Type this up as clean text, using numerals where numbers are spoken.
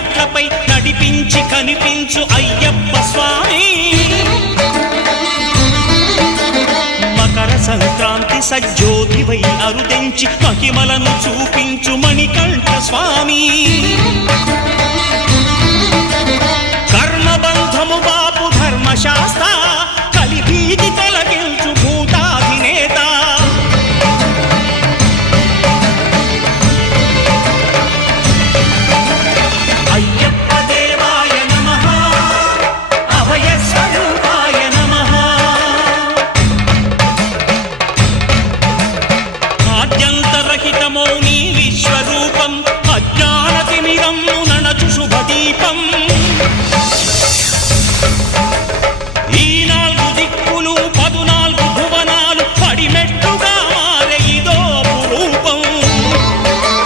మెట్లపై నడిపించి కనిపించు అయ్యప్ప స్వామి మకర సంక్రాంతి సజ్జోతివై అరుదెంచి మహిమలను చూపించు మణికంఠ స్వామి